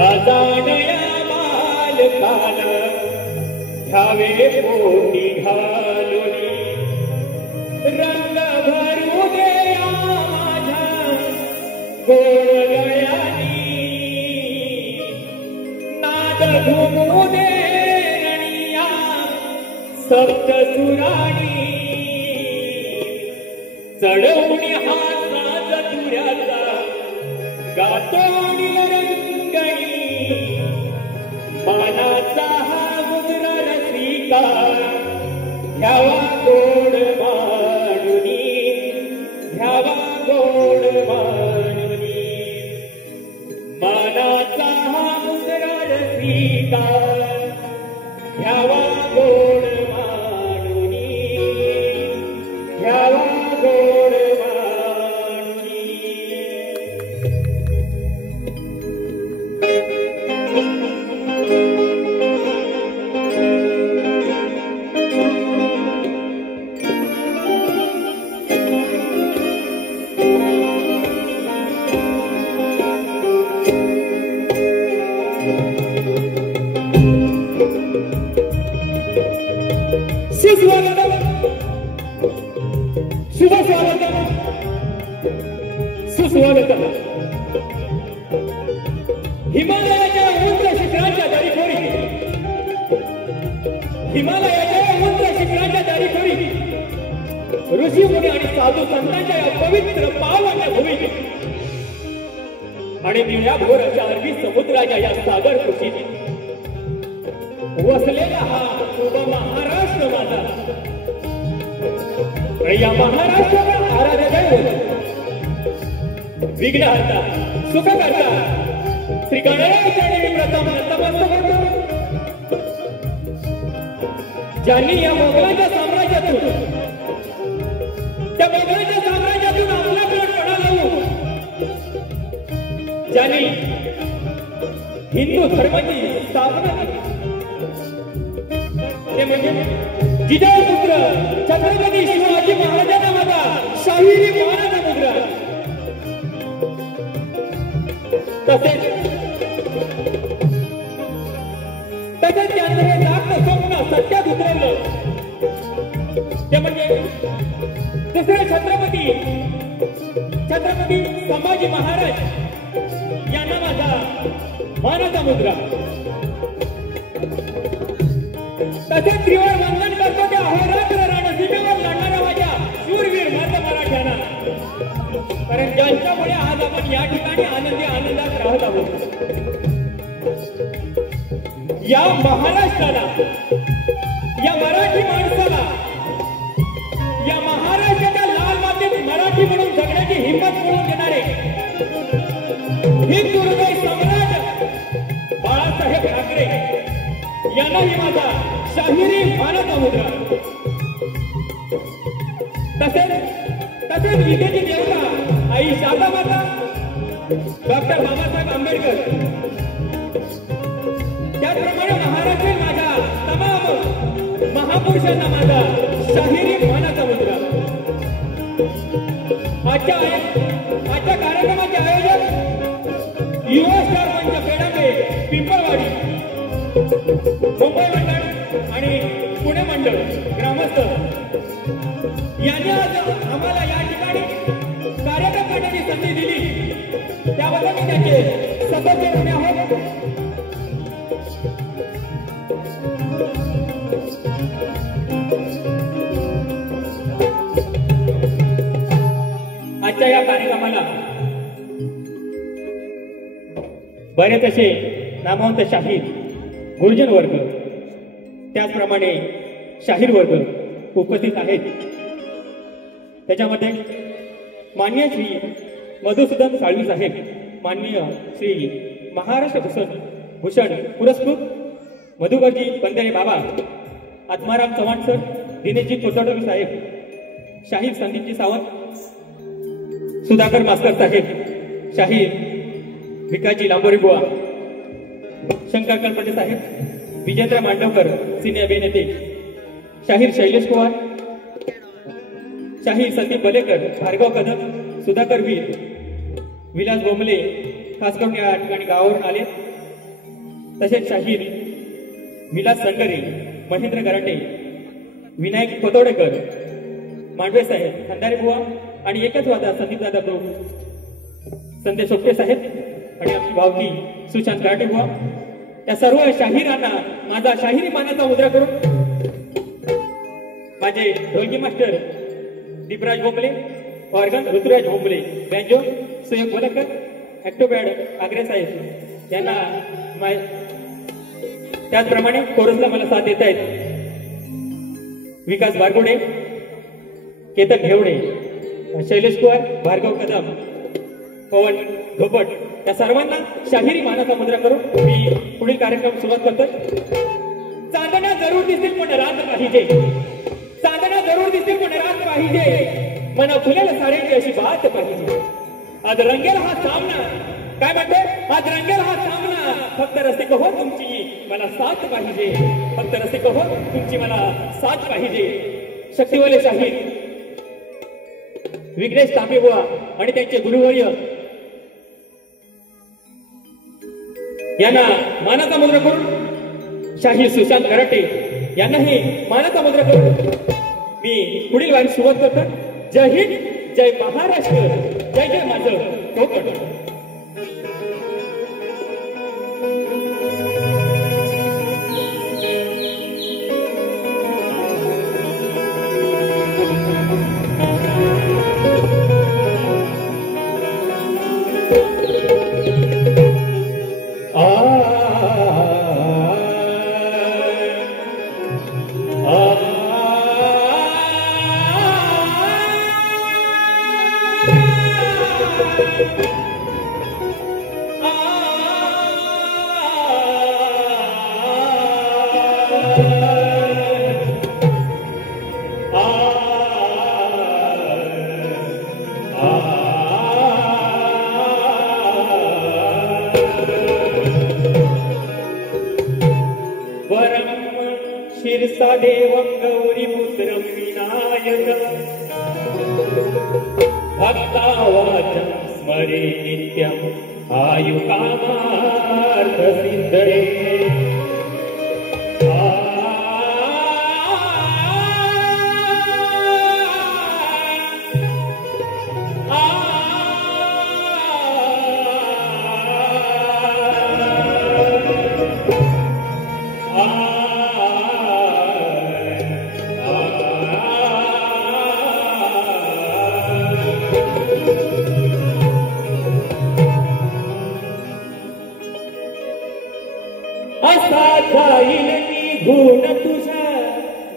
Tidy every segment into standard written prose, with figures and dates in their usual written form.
अजाणया खाल घ्यावे पोटी घालुनी रंग भरू दे माझ्या गोड गळ्यानी नाद घुमू दे रणिया सप्तसुराणी चढवणी हा साज तुऱ्याचा गातोणी रंगणी मानाचा हा मुद्रा रसिका घ्यावा गोड मानुनी घ्यावा गोड मानुनी मानाचा हा मुद्रा रसिका घ्यावा गोड मानुनी घ्यावा गोड मानुनी शुभ स्वागत सुस्वागत हिमालयाच्या उंच शिखरांच्या दरीखोरी ऋषी मुनी आणि साधू संतांच्या या पवित्र पावनाच्या भूमी आणि दिव्याभोर अशा अरबी समुद्राच्या या सागर कुशीत वसलेला हा उभा महाराष्ट्र माझा या महाराष्ट्राला आराध्य दैवत विघ्नहर्ता सुखकर्ता श्री गणरायाच्या देवी प्रथम नतमस्तक करतो ज्यांनी या मोगलांच्या साम्राज्यातून आपला प्राणपणा लावून ज्यांनी हिंदू धर्माची स्थापना केली ते म्हणजे जिजाऊ पुत्र छत्रपती शिवाजी महाराजांना माझा शाहिरी मानाचा मुद्रा तसेच त्यांचं हे दाखलं स्वप्न सत्यात उतरवलं ते म्हणजे दुसरे छत्रपती संभाजी महाराज यांना माझा मानाचा मुद्रा तसेच त्रिवार वंदन करतो त्या अहोरात्र रणसीमेवर लढणाऱ्या माझ्या शूरवीर माता मराठ्यांना कारण ज्यांच्यामुळे आज आपण या ठिकाणी आनंदात राहत आहोत या महाराष्ट्राला या मराठी माणसाला या महाराष्ट्राच्या लाल मातीत मराठी म्हणून जगण्याची हिंमत करून देणारे हिंदू हृदय सम्राट बाळासाहेब ठाकरे यांनाही माझा शाहिरी मानाचा मुद्रा तसेच विजेची देवता आई शारदा माता डॉक्टर बाबासाहेब आंबेडकर त्याचप्रमाणे महाराष्ट्रीय माझ्या तमाम महापुरुषांना माझा शाहिरी मानाचा मुद्रा आजच्या कार्यक्रमाचे आयोजक युवा स्टार मंच पेडांबे पिंपळवाडी मुंबई मंडळ आणि पुणे मंडळ ग्रामस्थ यांनी आज आम्हाला या ठिकाणी कार्यक्रम करण्याची संधी दिली त्याबद्दल मी त्यांचे सदस्य ऋणी आहोत आजच्या या कार्यक्रमाला बरेच असे नामवंत शाहीर गुरुजन वर्ग त्याचप्रमाणे शाहीर वर्ग उपस्थित आहेत त्याच्यामध्ये माननीय श्री मधुसूदन साळवी साहेब माननीय श्री महाराष्ट्र भूषण पुरस्कृत मधुकरजी पंधरे बाबा आत्माराम चव्हाण सर दिनेशजी तोटाडोली साहेब शाहीर संदीपजी सावंत सुधाकर मास्तर साहेब शाहीर विकासजी लांबोरी बुवा शंकर कलपटे साहेब विजेंद्र मांडवकर सिने अभिनेते शाहीर शैलेश कुमार शाहीर संदीप बलेकर भार्गव कदम सुधाकर वीर विलास बोंबले खास करून या ठिकाणी गावावरून आले तसेच शाहीर विलास संडरे, महेंद्र गराटे, विनायक कोतोडेकर, मांडवे साहेब, खंडारे बुवा आणि एकच वादा संदीप दादा प्रभू, संदेश ओके साहेब आणि आमची भावकी सुशांत गराटे बुवा, या सर्व शाहिरांना माझा शाहिरी मानाचा मुद्रा करून माझे ढोलकी master Deepraj Bhople, organ Rituraj Bhople, banjo Suyog Bolkar, octopad agro साहेब यांना त्याचप्रमाणे कोरसला मला साथ देत आहेत विकास बारगुडे, केतन घेवडे, शैलेश कुमार, भार्गव कदम, पवन धोपट, या सर्वांना शाहिरी मानाचा मुद्रा करून मी पुढील कार्यक्रम सुरुवात करतोय. चांदण्या जरूर दिसतील पण रात पाहिजे, चांदण्या जरूर दिसतील पण रात पाहिजे, मना फुलेल साऱ्यांची अशी बात पाहिजे. आज रंगेल हा सामना, काय म्हणते, आज रंगेल हा सामना, फक्त रसिक हो तुमची मला साथ पाहिजे, फक्त रसिक हो तुमची मला साथ पाहिजे. शक्तिवाले शाहीर विघ्नेश तांबेबुवा आणि त्यांचे गुरुवर्य यांना मानाचा मुद्रा करून शाहीर सुशांत गराटे यांनाही मानाचा मुद्रा करून मी पुढील वारी सुरुवात करतो. जय हिंद, जय महाराष्ट्र, जय जय माझं कोकण. शिरसा देवं गौरीपुत्रं विनायकं भक्तावाचं स्मरे नित्यं आयुकामार्थसिद्धये. असा जाईल निघून तुझ्या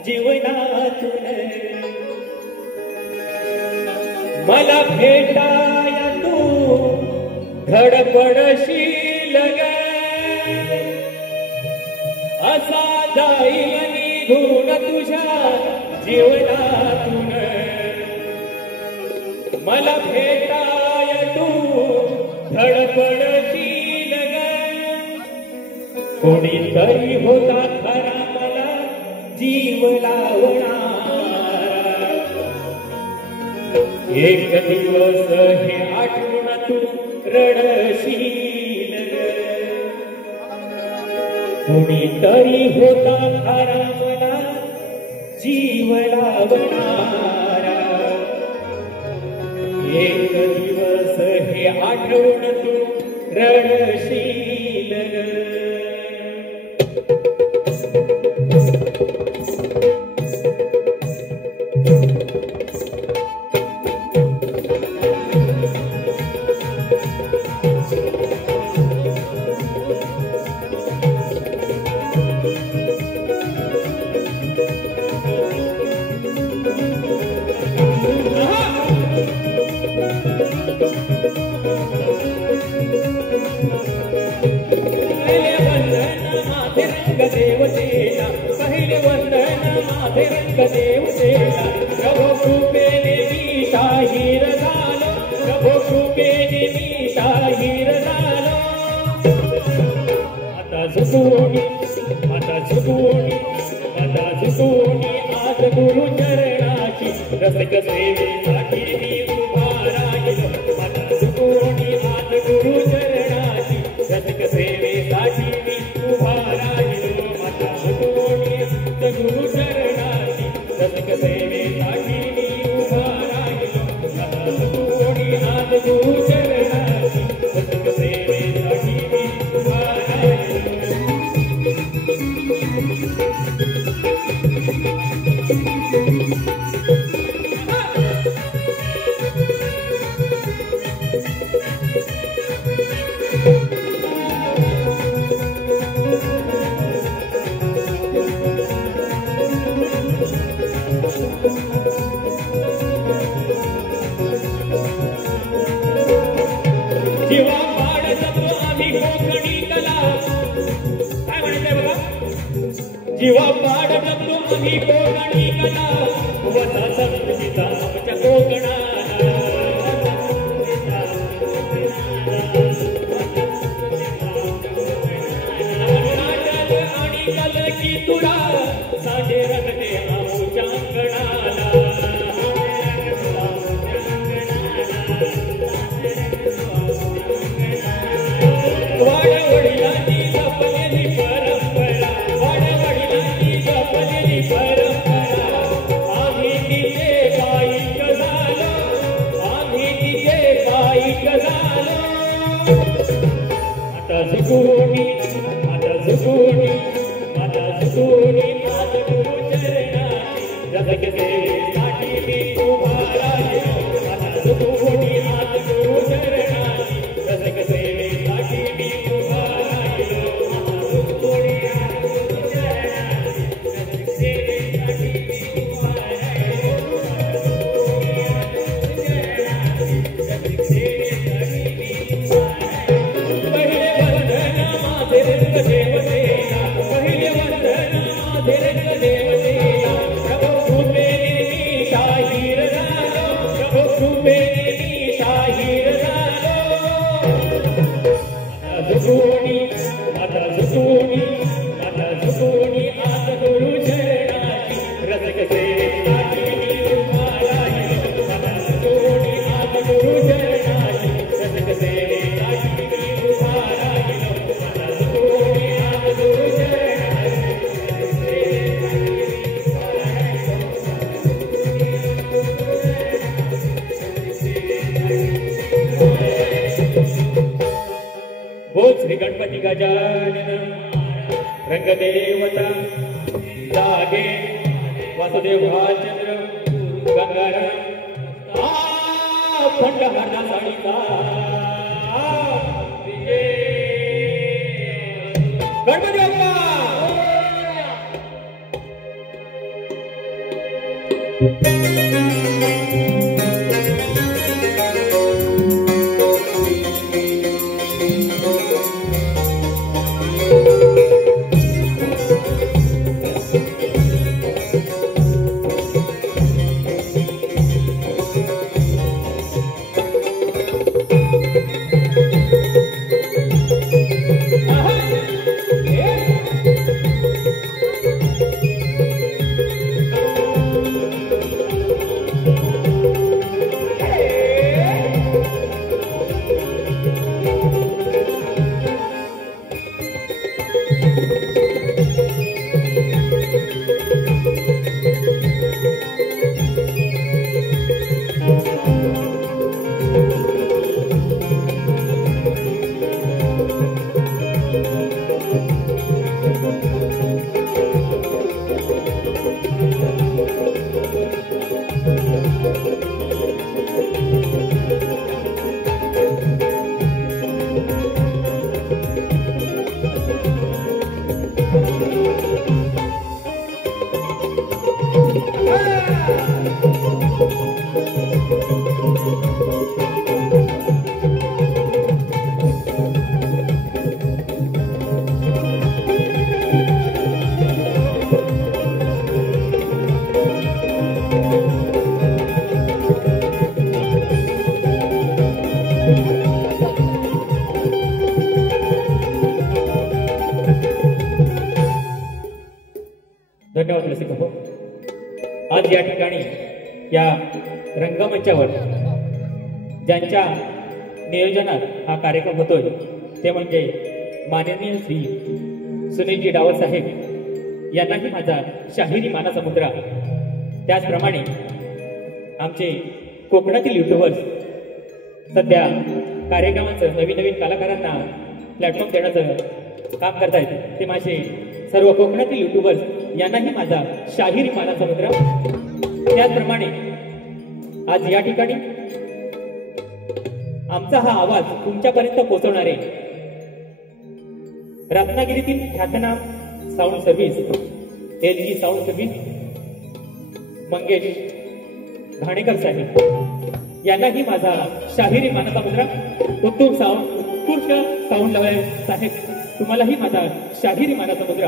जीवनातून, मला भेटाया तू धडपडशील ग. असा जाईल निघून तुझ्या जीवनातून, मला भेटाया तू धडपडशील ग. कोणीतरी होता खरा मला जीव लावणारा, एक दिवस हे आठवण तू रडशील ग. कोणीतरी होता खरा मला जीव लावणारा, एक दिवस हे आठवण तू रडशील ग. देवतेला पहिले वंदन माझे रंग देवतेला. प्रभो कृपेने मी शाहीर झालो, प्रभो कृपेने मी शाहीर झालो. आता झुकूनी आज गुरु चरणाची रसिक सेवेसाठी मी उभा राहिलो. आता झुकूनी आज गुरु चरणाची रसिक सेवेसाठी मी उभा राहिलो. कला काय म्हणायचंय बघा जीवा पाड जपलो आम्ही कोकणी कला वसा संस्कृतीचा आमच्या कोकणाला आणि कल की तुला साठे रंगते आमच्या अंगणाला वाडवडिलांची जपलेली परंपरा वाडवडिलांची जपलेली परंपरा आम्ही तिचे पायीक झालो आम्ही तिचे पायीक झालो आता झुकूनी आता झुकूनी आता झुकूनी माझ गुरु चरणाची जगत सेवेसाठी मी उभा राहिलो आता झुकूनी माझ गुरु चरणाची जगत सेवेसाठी मी उभा राहिलो आता झुकूनी माझ गुरु चरणाची जगत सेवेसाठी मी उभा राहिलो जगत सेवेसाठी मी उभा राहिलो पहिले वंदन माझे रंग देवतेला पहिले वंदन माझे रंग देवतेला प्रभू कृपेने शाहीर झालो प्रभू कृपेने शाहीर झालो आता झुकूनी आता झुकूनी आता झुकूनी आत गुरु चरणाची रजक सेवेसाठी मी उभा राहिलो आता झुकूनी आत गुरु चरणाची रजक सेवेसाठी मी उभा राहिलो आता झुकूनी आत गुरु चरणाची रजक सेवेसाठी मी उभा राहिलो बोल श्री गणपती गजानन रंगदेवता जागे वासुदेव भालचंद्र गंगाराम खंडहारा साडीचा गणपती बाप्पा धन्यवाद रसिक हो. आज या ठिकाणी या रंगमंचावर ज्यांच्या नियोजनात हा कार्यक्रम होतोय ते म्हणजे माननीय श्री सुनीलजी डावत साहेब यांनाही माझा शाहिरी मानाचा मुद्रा. त्याचप्रमाणे आमचे कोकणातील युट्यूबर्स सध्या कार्यक्रमाचं नवीन नवीन कलाकारांना प्लॅटफॉर्म देण्याचं काम करतायत ते माझे सर्व कोकणातील युट्यूबर्स यांनाही माझा शाहिरी मानाचा मुद्रा. त्याचप्रमाणे आज या ठिकाणी आमचा हा आवाज तुमच्यापर्यंत पोहोचवणारे रत्नागिरीतील ख्यातनाम sound service LG sound service Mangesh Ghanekar साहेब यांनाही माझा शाहिरी मानाचा मुद्रा. उत्तम साऊंड उत्कृष्ट साऊंड लावलाय साहेब, तुम्हालाही माझा शाहिरी मानाचा मुद्रा.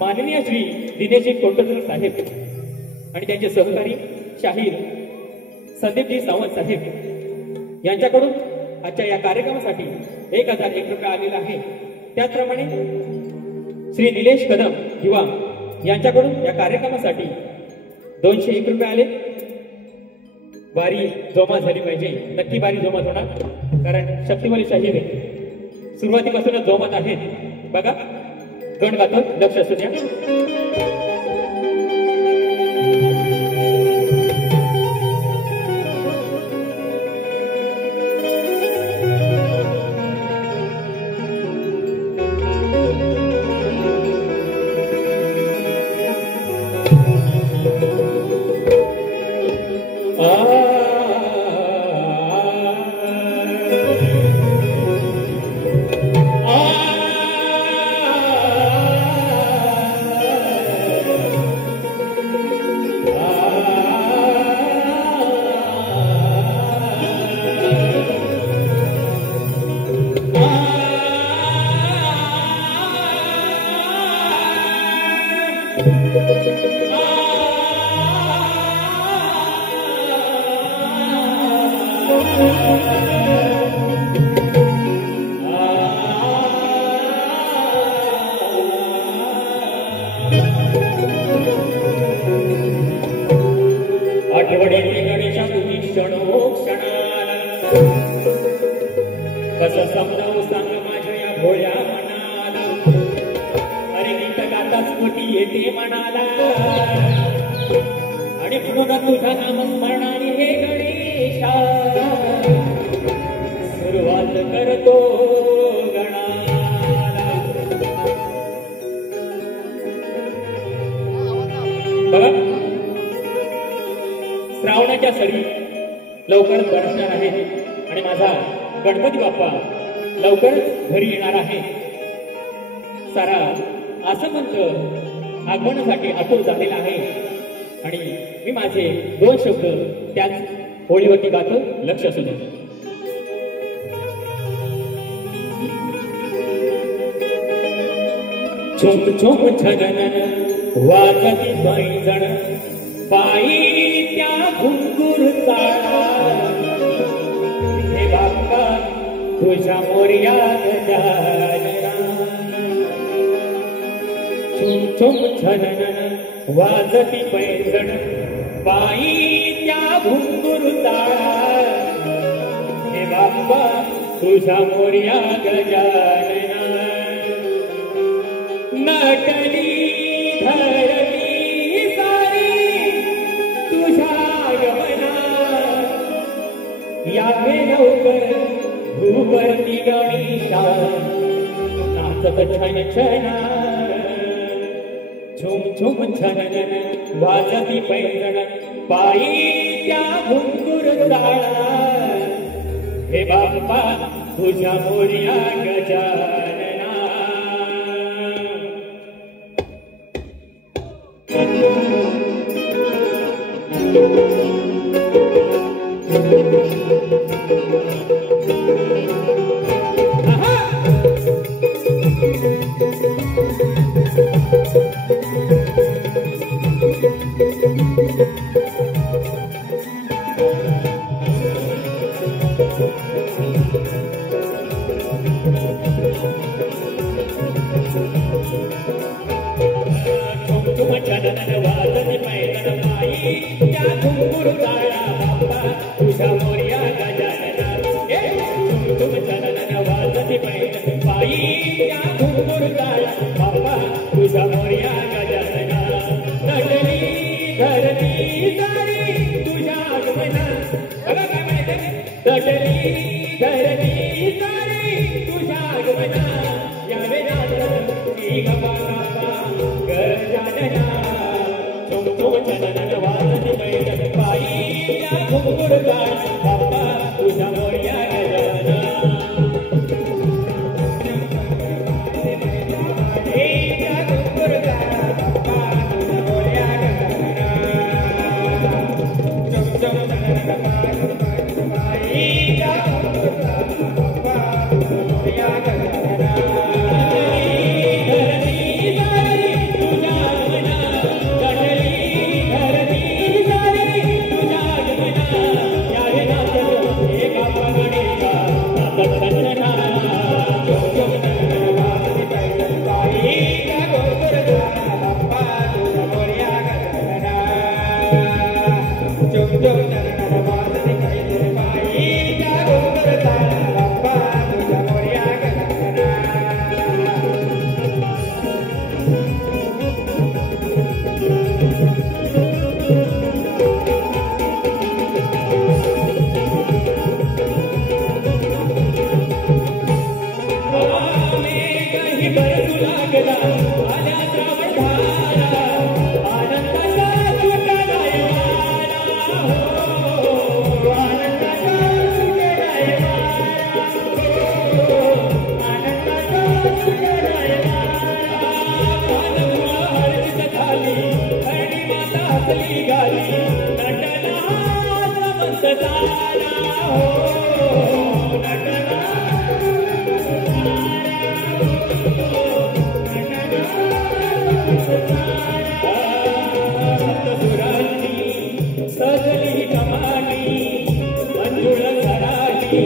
माननीय श्री दिनेशजी कोंडकर साहेब आणि त्यांचे सहकारी शाहीर संदीपजी सावंत साहेब यांच्याकडून आजच्या या कार्यक्रमासाठी 1001 रुपये आलेला आहे. त्याचप्रमाणे श्री निलेश कदम युवा यांच्याकडून या कार्यक्रमासाठी 201 रुपये आले. वारी जोमा झाली पाहिजे, नक्की वारी जोमात होणार, कारण शक्तिशाली शाहीर आहे, सुरुवातीपासूनच जोमात आहेत. बघा गण गातो, लक्ष असू द्या. आठवड्याचे गणेशा तुझी क्षणोक्षणाला कसं समजावू सांग माझ्या या भोळ्या मनाला. अरे गीत गाता स्फुटी येते मनाला आणि म्हणून तुझा नामस्मरणाने हे गणेशा सुरुवात करतो गणाला. बघा श्रावणाच्या सरी लवकरच बरसणार आहेत आणि माझा गणपती बाप्पा लवकरच घरी येणार आहे. सारा आसमंत आगमनासाठी आतुर झालेला आहे आणि मी माझे 2 शब्द त्याच होळीवरती गातो, लक्ष असू द्या. झोम झोम छगन वाजती पैंजण पायी त्या घुंगूर चाळा. हे बाप्पा तुझ्या मोरया गजानना. झुम झुम छनन वाजती पैंजण पायी त्या घुंगूर चाळा. हे बाप्पा तुझ्या मोरया गजानना. नटली धरती सारी तुझ्या गमना. यावे लवकर भूवरती गणेशा नाचत छन छना. झुम झुम छनन वाजती पैंजण पायी त्या घुंगूर चाळा. हे बाप्पा तुझ्या मोरया गजानना. Bye. बरसू लागला आल्या श्रावण धारा आनंदाचा सुटलाय वारा हो आनंदाचा सुटलाय वारा आनंदाचा सुटलाय वारा हरजित झाली हरणी माता हसली गाली नटना समंत तारा हो नटना सजली कमानी मंजुळ सराली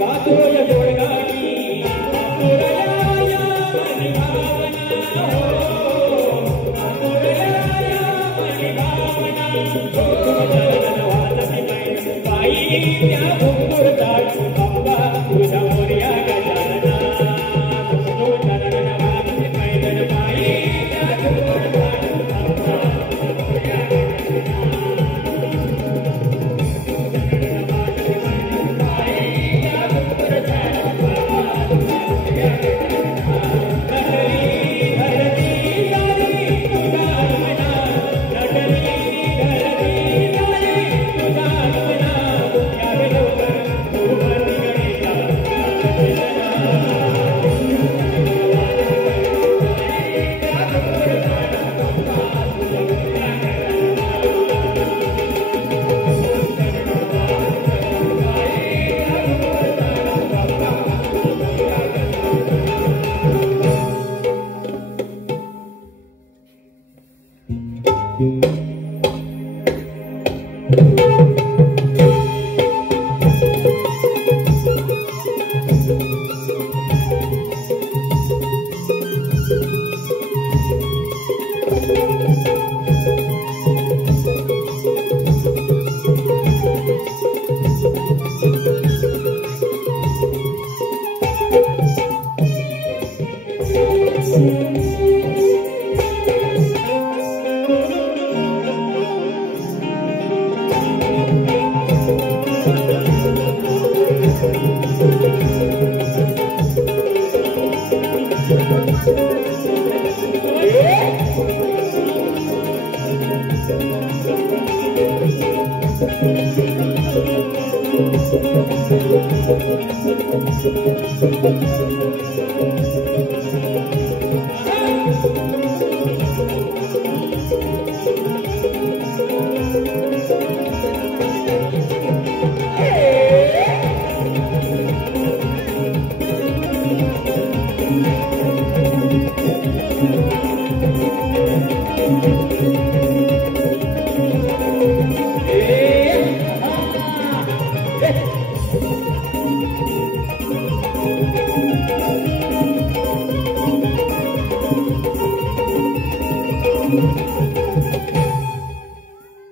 गातोय गोडगाणी आतुरया मनी भावना हो आतुरया मनी भावना बाई त्या भुंगुरदाट बाप्पा तुझ्या मोरया गजानना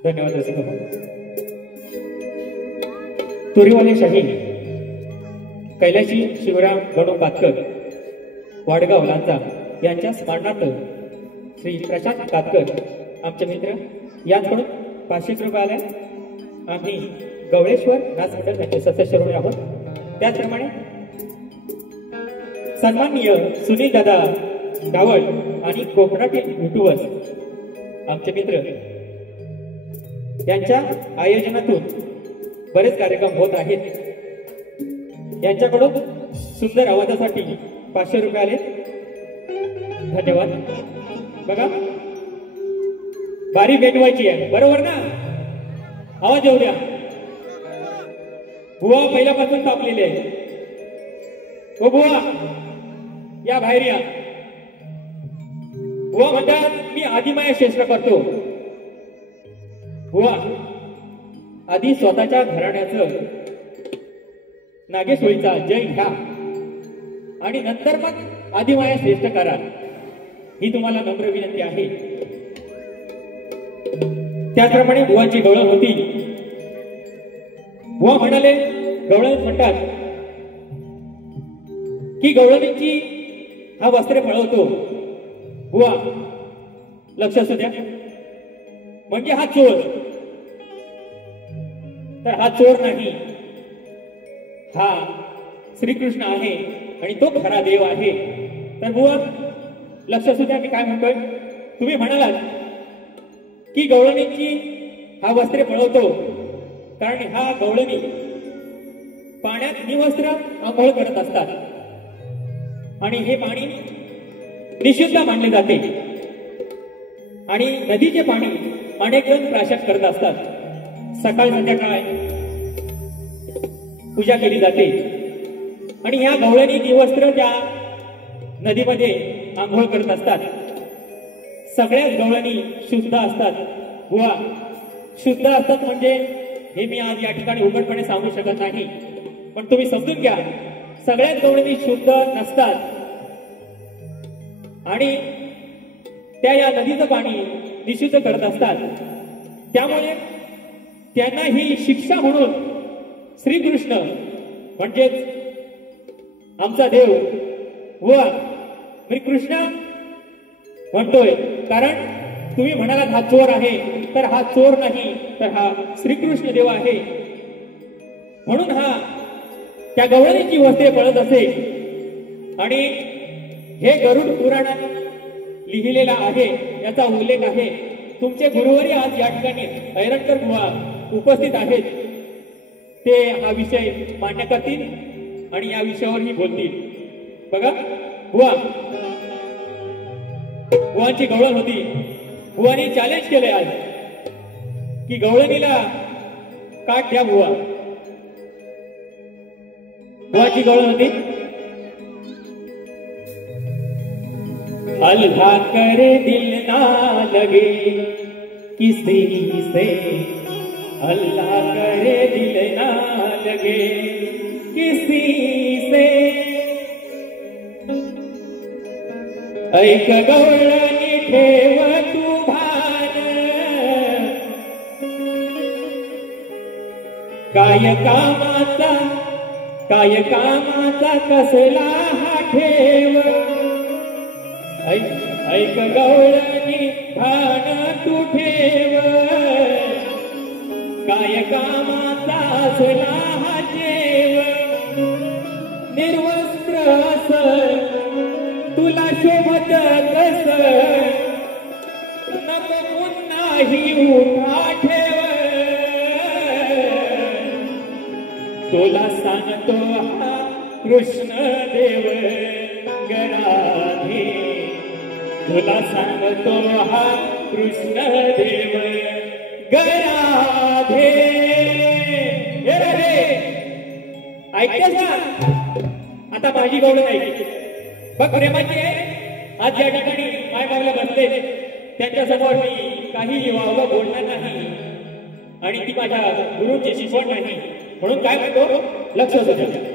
धन्यवाद रसिक तुरीवाले शाही कैलाशी शिवराम गणू पातकर वाडगाव लांजा यांच्या स्मरणार्थ श्री प्रशांत कातकर आमचे मित्र यांच्याकडून 500 रुपये आले. आम्ही गवळेश्वर नाच मंडळ यांचे सदस्य ऋणी आहोत. त्याचप्रमाणे सन्माननीय सुनील दादा गावळ आणि कोकणातील युट्यूबर्स आमचे मित्र यांच्या आयोजनातून बरेच कार्यक्रम होत आहेत. यांच्याकडून सुंदर आवाजासाठी 500 रुपये आले. धन्यवाद. बघा बारी भेटवायची आहे बरोबर ना. आवाज येऊ द्या. बुवा पहिल्यापासून तापलेले आहे. ओ बुवा या बाहेर या. बुवा म्हणतात मी आदिमाया श्रेष्ठ करतो. बुवा आधी स्वतःच्या घराण्याचं नागेशोळीचा जय घ्या आणि नंतर मग आदिमाया श्रेष्ठ करा. ही तुम्हाला नम्र विनंती आहे. त्याचप्रमाणे बुवांची गवळण होती. बुवा म्हणाले गवळण म्हणतात की गवळणीची हा वस्त्र पळवतो. बुवा लक्ष असू द्या. म्हणजे हा चोर, तर हा चोर नाही, हा श्रीकृष्ण आहे आणि तो खरा देव आहे. तर बुवा लक्ष असू द्या मी काय म्हणतोय. तुम्ही म्हणालात की गवळणीची हा वस्त्रे पळवतो कारण हा गवळणी पाण्यात निवस्त्र आंघोळ करत असतात आणि हे पाणी निषिद्ध मानले जाते आणि नदीचे पाणी अनेक जण प्राशक करत असतात. सकाळ संध्याकाळ पूजा केली जाते आणि ह्या गवळणी निवस्त्र त्या नदीमध्ये आंघोळ करत असतात. सगळ्याच गवळणी शुद्ध असतात. बुवा शुद्ध असतात म्हणजे हे मी आज या ठिकाणी उघडपणे सांगू शकत नाही, पण तुम्ही समजून घ्या सगळ्याच गवळणी शुद्ध नसतात आणि त्या या नदीचं पाणी निषिद्ध करत असतात. त्यामुळे त्यांना ही शिक्षा म्हणून श्रीकृष्ण म्हणजेच आमचा देव व कृष्ण म्हणतोय. कारण तुम्ही म्हणालात हा चोर आहे, तर हा चोर नाही तर हा श्रीकृष्ण देव आहे. म्हणून हा त्या गवळणीची वस्त्रे पळत असे आणि हे गरुड पुराणात लिहिलेला आहे, याचा उल्लेख आहे. तुमचे गुरुवारी आज या ठिकाणी ऐरणकर बुवा उपस्थित आहेत, ते हा विषय मान्य करतील आणि या विषयावरही बोलतील. बघा बुवा, बुवांची गवळण होती. बुवानी चॅलेंज केले आज की गवळणीला काट द्या बुवा. बुवाची गवळण होती. अल्लाह करे दिल ना लगे किसी से, अल्लाह करे दिल ना लगे किसी से. ऐक गवळणी ठेव तू भान, काय कामाचा कसला हा ठेव. ऐक गवळणी भान तू ठेव, काय कामाचा असला हा जेव. निर्वस्त्र अस तुला शोभत कस, नको पुन्हाही उठा ठेव. तुला सांगतो हा कृष्ण देव गराधे, तुला सांगतो हा कृष्ण देव गराधे. ऐकतेस ना? आता माझी गवळण ऐकली बघ प्रेमाची आहे. आज या ठिकाणी माय बाबला बसले, त्यांच्या समोर मी काही वावं बोलणार नाही आणि ती माझ्या गुरुची शिकवण नाही. म्हणून काय म्हणतो लक्ष असू द्या.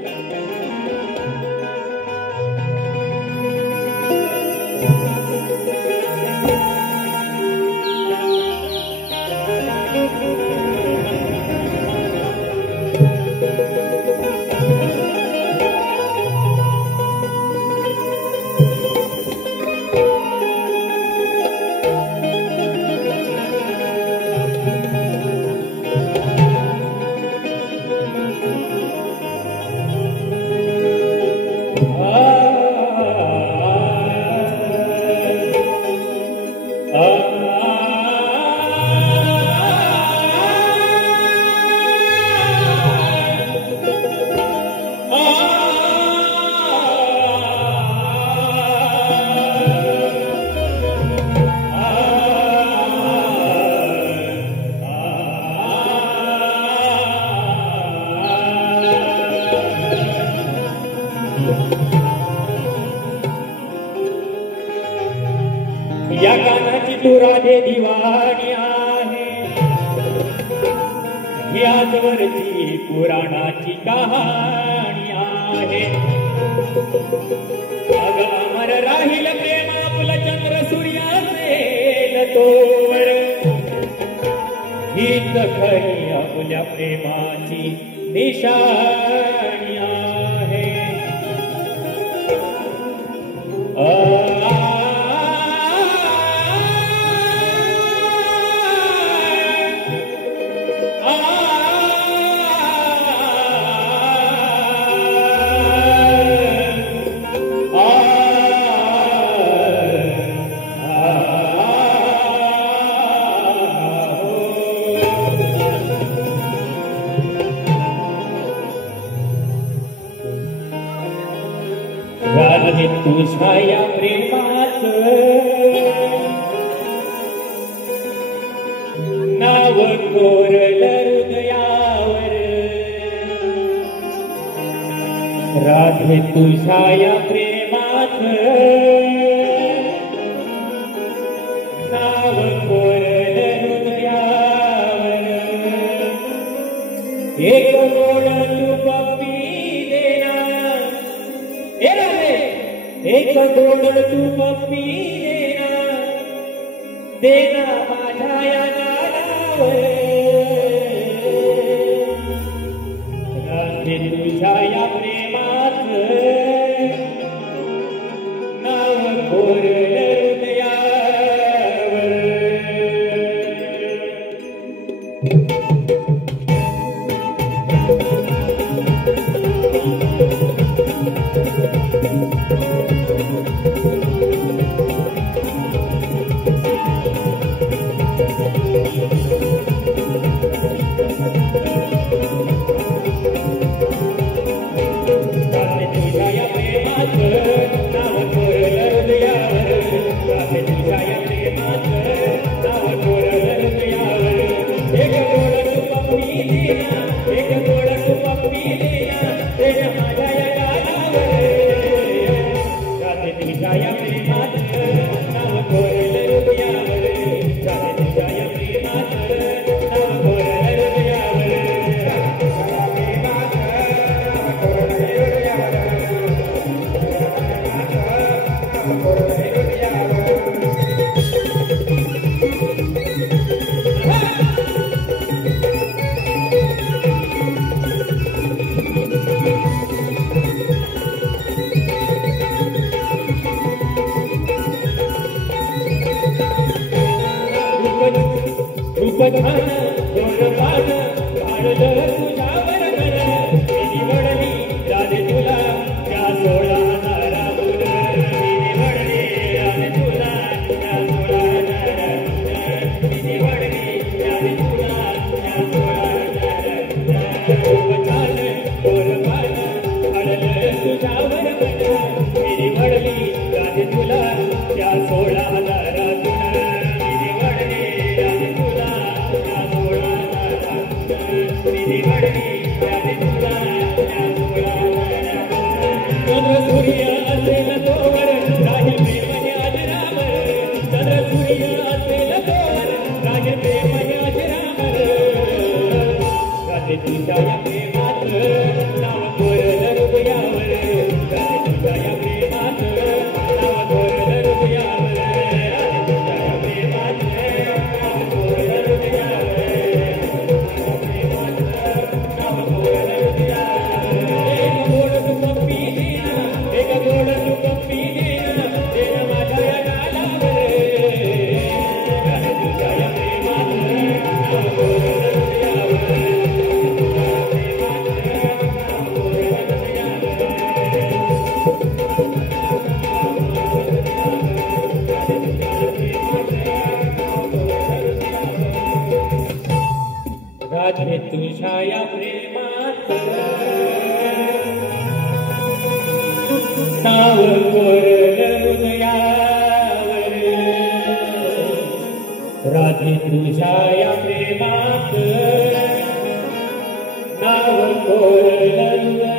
या गाण्याची तू राधे दिवाणी आहे, ही आजवरची पुराणाची कहाणी आहे. अग अमर राहील प्रेम आपुल चंद्र सूर्याचे तोवर, हीच खरी आपुल्या प्रेमाची निशाणी आहे. तुझ्या या प्रेमात नाव कोरलं हृदयावर राधे तुझ्या या प्रेमात नाव कोरलं हृदयावर एक गोड तू पप्पी देना हे राधे एक गोड तू पप्पी देना माझ्या या गालावर राधे तुझ्या या प्रेमात नाव कोरलं हृदयावर राधे तुझ्या या प्रेमात नाव कोरलं हृदयावर राधे तुझ्या या प्रेमात नाव कोरलं हृदयावर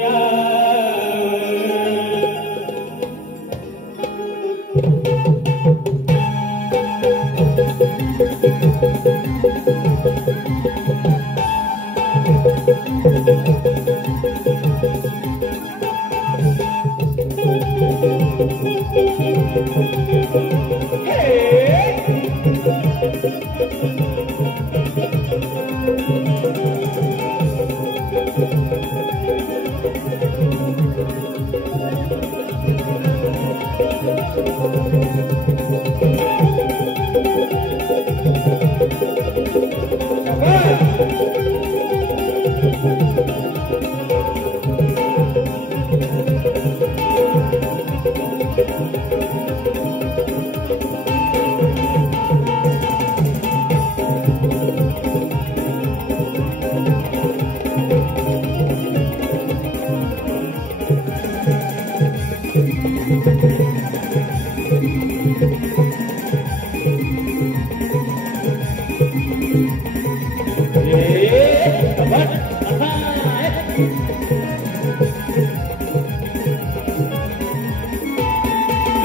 Thank you.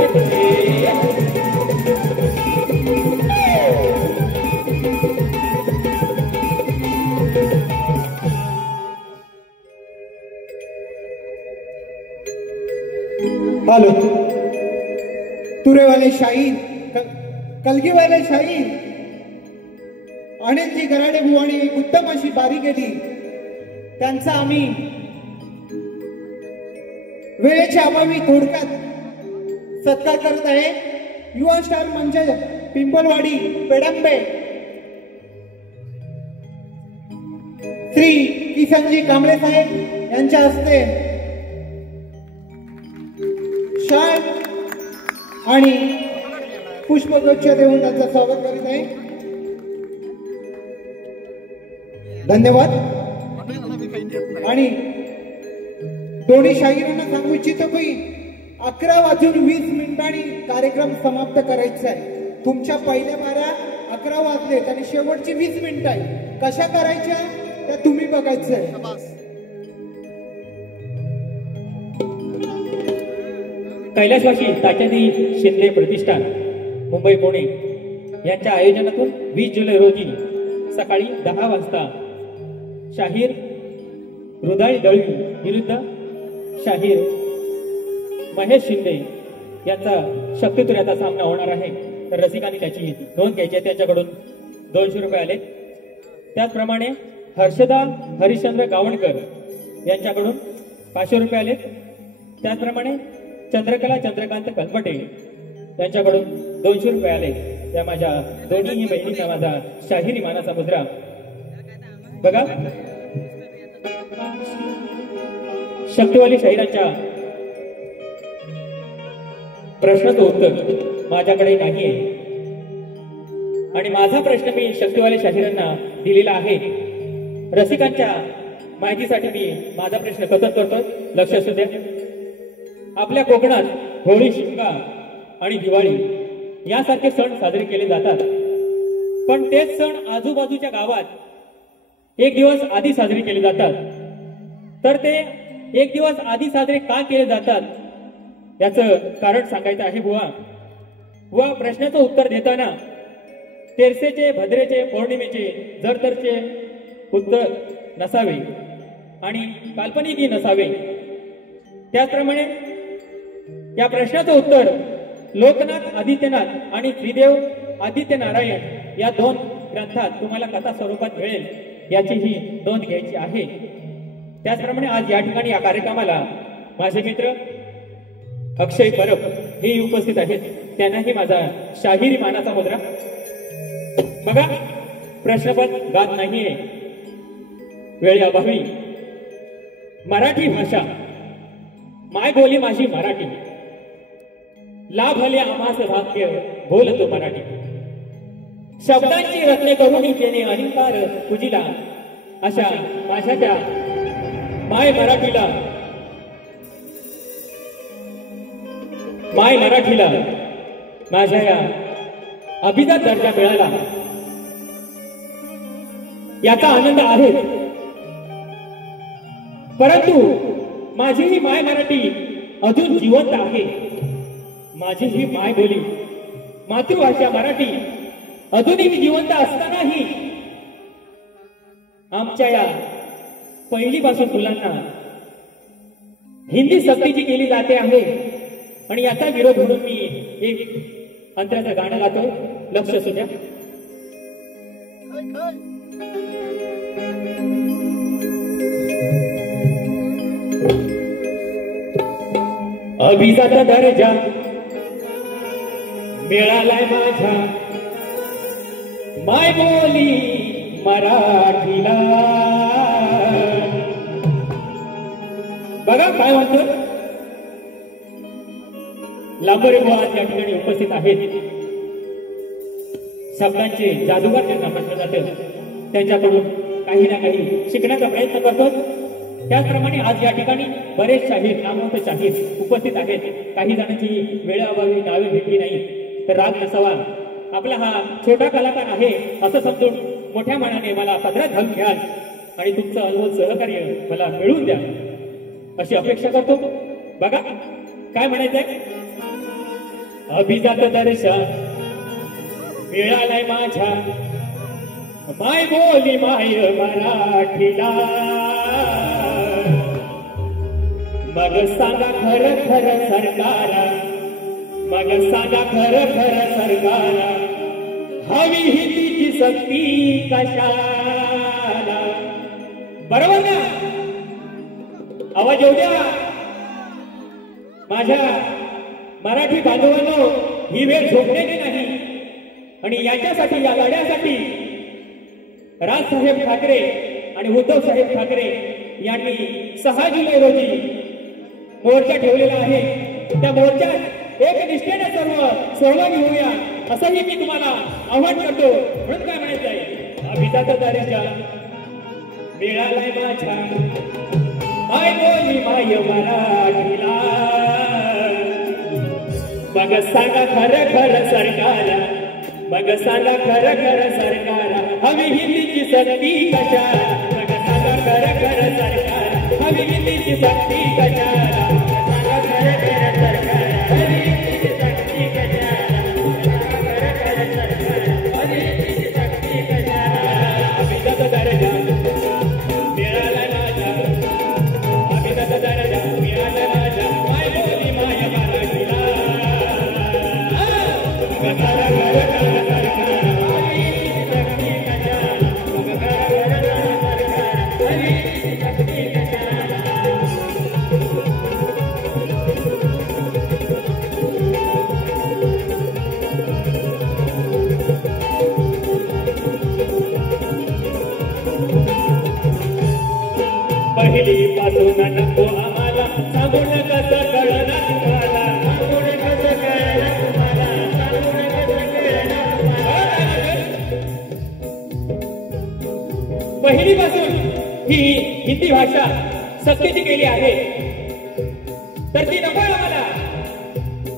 हॅलो, तुरेवाले शाहीर, कलगीवाले शाहीर, अनिलजी गराडे बुवाणी एक उत्तम अशी बारी केली. त्यांचा आम्ही वेळेच्या अभावी थोडक्यात सत्कार करत आहे. युवा स्टार मंच पिंपलवाडी पेडंबे श्री किसनजी कांबळे साहेब यांच्या हस्ते शाल आणि पुष्पगुच्छ देऊन त्यांचं स्वागत करीत आहे. धन्यवाद. आणि दोन्ही शाहिरांना सांगू इच्छितो की 11:20 कार्यक्रम समाप्त करायचा आहे. तुमच्या पहिल्या बाऱ्या 11 वाजलेत आणि शेवटची 20 मिनिटं आहे. कशा करायच्या त्या तुम्ही बघायचं आहे. कैलासवासी तात्याजी शिंदे प्रतिष्ठान मुंबई पुणे यांच्या आयोजनातून 20 जुलै रोजी सकाळी 10 वाजता शाहीर हृदय दळवी विरुद्ध शाहीर महेश शिंदे यांचा शक्तितुऱ्याचा सामना होणार आहे. तर रसिकांनी त्याची नोंद घ्यायची आहे. त्यांच्याकडून 200 रुपये आले. त्याचप्रमाणे हर्षदा हरिश्चंद्र गावणकर यांच्याकडून 500 रुपये आले. त्याचप्रमाणे चंद्रकला चंद्रकांत कलमटे यांच्याकडून 200 रुपये आले. त्या माझ्या दोन्ही बहिणींना माझा शाहिरी मानाचा मुद्रा. बघा, शक्तिवाली शाहिरांच्या प्रश्नाचं उत्तर माझ्याकडे नाही आहे आणि माझा प्रश्न मी शक्तिवाली शाहिरांना दिलेला आहे. रसिकांच्या माहितीसाठी मी माझा प्रश्न कथन करतोय. लक्ष असू द्या. आपल्या कोकणात होळी, शिमगा आणि दिवाळी यासारखे सण साजरे केले जातात. पण तेच सण आजूबाजूच्या गावात एक दिवस आधी साजरे केले जातात. तर ते एक दिवस आधी साजरे का केले जातात याचं कारण सांगायचं आहे बुवा. व प्रश्नाचं उत्तर देताना तेरसेचे, भद्रेचे, पौर्णिमेचे, जरतरचे उत्तर नसावे आणि काल्पनिकही नसावे. त्याचप्रमाणे या प्रश्नाचं उत्तर लोकनाथ आदित्यनाथ आणि श्रीदेव आदित्यनारायण या 2 ग्रंथात तुम्हाला कथा स्वरूपात मिळेल याचीही नोंद घ्यायची आहे. त्याचप्रमाणे आज या ठिकाणी या कार्यक्रमाला माझे मित्र अक्षय परब हे उपस्थित आहेत. त्यांनाही माझा शाहिरी मानाचा मुद्रा. बघा, प्रश्नपद गात नाहीये वेळेअभावी. मराठी भाषा माय बोली माझी मराठी, लाभले आम्हास भाग्य बोलतो मराठी. शब्दांची रत्ने करून केले अनिकार पूजिला, अशा माझ्या त्या माय मराठीला माझ्या या अभिजात दर्जा मिळाला याचा आनंद आहे. परंतु माझी ही माय मराठी अजून जिवंत आहे. माझी ही माय बोली मातृभाषा मराठी अजूनही जिवंत असतानाही आमच्या या पहिलीपासून मुलांना हिंदी सक्तीची केली जाते आहे. आणि याचा विरोध म्हणून मी एक अंतराचं गाणं गातोय. लक्ष असू द्या. अभिजात दर्जा मिळालाय माझ्या माय बोली मराठीला. बघा काय म्हणतो. लांबरे बुवा या ठिकाणी उपस्थित आहेत. शब्दांचे जादूगार ज्यांना म्हटलं जातं त्यांच्याकडून काही ना काही शिकण्याचा प्रयत्न करतो. त्याचप्रमाणे आज या ठिकाणी बरेच शाहीर, नामवंत शाहीर उपस्थित आहेत. काही जणांची वेळेअभावी नावे भेटली नाही तर राग नसावा. आपला हा छोटा कलाकार आहे असं समजून मोठ्या मनाने मला पदरात घालून घ्याल आणि तुमचं अनमोल सहकार्य मला मिळवून द्या अशी अपेक्षा करतो. बघा काय म्हणायचंय. अभिजात दर्शन मिळालाय माझ्या माय बोली माय मराठीला. मग सांगा खरं खरं सरकारा, मग सांगा खरं खरं सरकारा, हवी ही तिची सक्ती कशाला. बरोबर ना? आवाज येऊ द्या माझ्या मराठी बांधवांनो. ही वेळ झोपण्याची नाही आणि याच्यासाठी, या लढ्यासाठी राजसाहेब ठाकरे आणि उद्धव साहेब ठाकरे यांनी 6 जुलै रोजी मोर्चा ठेवलेला आहे. त्या मोर्चात एक निष्ठेने सर्व सहभागी होऊया असंही मी तुम्हाला आव्हान करतो. म्हणून काय म्हणायचं आहे? अभिजात दर्शन मिळालाय माझ्या माय बोली माय मराठीला. मग सांगा खरं खरं सरकारा, मग सांगा खरं खरं सरकारा, हवी ही तिची सक्ती कशाला. मग सांगा खरं खरं सरकारा, हवी ही तिची सक्ती कशाला. सांगा खरं खरं सरकारा, हवी ही तिची सक्ती कशाला. सांगा खरं खरं सरकारा, हवी ही तिची सक्ती कशाला. अभिजात दर्जा मिळाला माझा, अभिजात दर्जा मिळाला माझा, माय बोली माय मराठीला. पहिली पासून नको आम्हाला सांगून कसं कळणार तुम्हाला, सांगून कसं कळणार तुम्हाला, सांगून कसं कळणार तुम्हाला. पहिली पासून ही हिंदी भाषा सक्तीची केली आहे तर ती नको आम्हाला.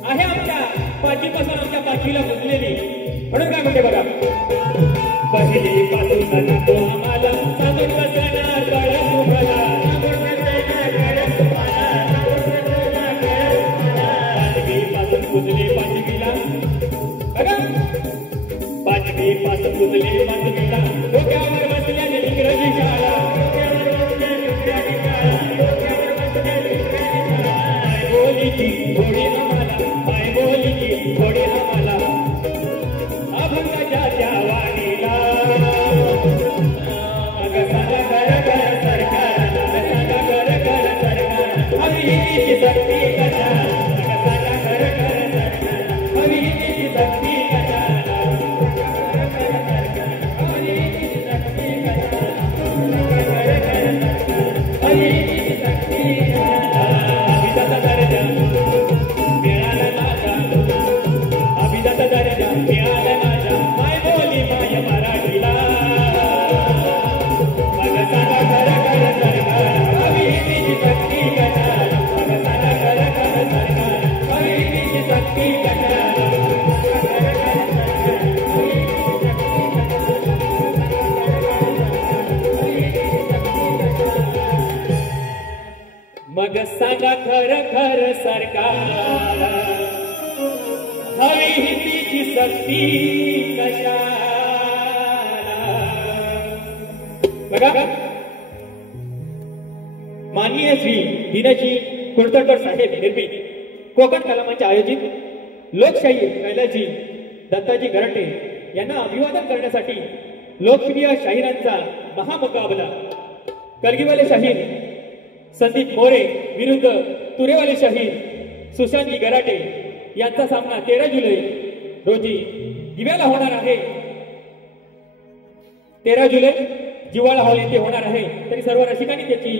आहे आमच्या पाचवीपासून आमच्या पाचवीला गुंतलेली. म्हणून काय म्हणते बघा, पहिली पासून नको आम्हाला सांगून कसं कळणार तुम्हाला, पाचवी पासून पुजले पाचवीला, डोक्यावर बसल्याने इंग्रजी शाळा, माय बोलीची थोडी आम्हाला, माय बोलीची थोडी आम्हाला, अभंगाच्या त्या वाणीला. मग सांगा खरं खरं सरकार, सांगा खरं खरं सरकार, हवी ही तिची सक्ती कशाला. मग सांगा खरं खरं सरकार, हवी ही तिची सक्ती कशाला. मग सांगा खरं खरं सरकार, हवी ही तिची सक्ती कशाला. बघा, माननीय श्री दिनजी कुलकर्णी साहेब निर्मित कोकण कलामंच आयोजित लोकशाही कैलाजी दत्ताजी गरटे यांना अभिवादन करण्यासाठी लोकप्रिय शाहिरांचा महामुकाबला. कलगीवाले शाहीर संदीप मोरे विरुद्ध तुरेवाले शाहीर सुशांतजी गराटे यांचा सामना 13 जुलै रोजी दिव्याला होणार आहे. 13 जुलै जिव्हाळा हॉल येथे होणार आहे. तरी सर्व रसिकांनी त्याची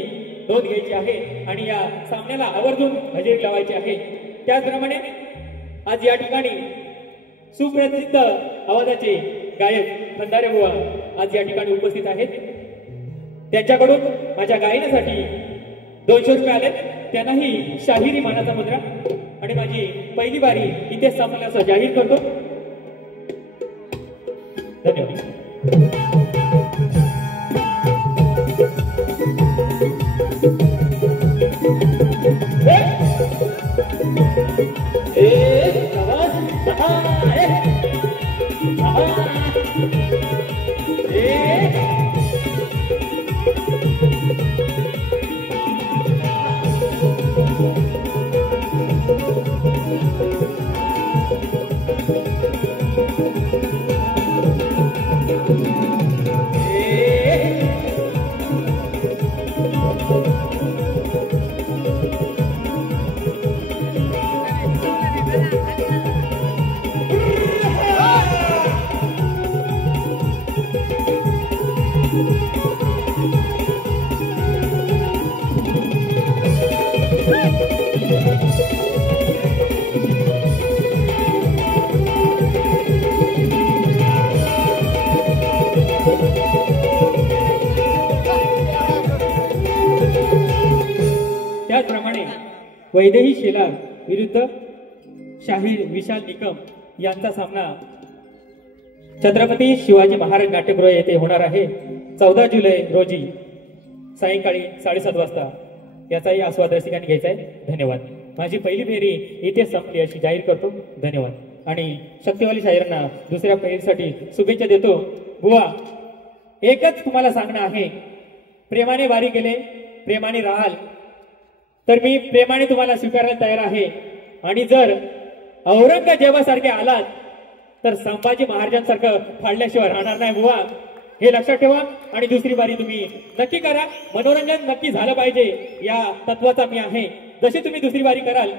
नोंद घ्यायची आहे आणि या सामन्याला आवर्जून हजेरी लावायची आहे. त्याचप्रमाणे आज या ठिकाणी सुप्रसिद्ध आवाजाचे गायक खंदारे बुवा आज या ठिकाणी उपस्थित आहेत. त्यांच्याकडून माझ्या गायनासाठी 200 रुपये आले. त्यांनाही शाहिरी मानाचा मुद्रा आणि माझी पहिली बारी इथेच संपल्याचं जाहीर करतो. धन्यवाद. आवाज वैदेही शेलार विरुद्ध शाहीर विशाल निकम यांचा सामना छत्रपती शिवाजी महाराज नाट्यगृह येथे होणार आहे 14 जुलै रोजी सायंकाळी 7:30 वाजता. याचाही आस्वाद रसिकांनी घ्यायचा आहे. धन्यवाद. माझी पहिली फेरी इथे संपली अशी जाहीर करतो. धन्यवाद. आणि शक्तिवाली शाहीरांना दुसऱ्या फेरीसाठी शुभेच्छा देतो. बुवा, एकच तुम्हाला सांगणं आहे, प्रेमाने वारी केले, प्रेमाने राहाल तर मी प्रेमाने तुम्हाला स्वीकारायला तयार आहे. आणि जर औरंगजेबासारखे आलात तर संभाजी महाराजांसारखं फाडल्याशिवाय राहणार नाही बुवा. हे लक्षात ठेवा. आणि दुसरी बारी तुम्ही नक्की करा. मनोरंजन नक्की झालं पाहिजे या तत्वाचा मी आहे. जशी तुम्ही दुसरी बारी कराल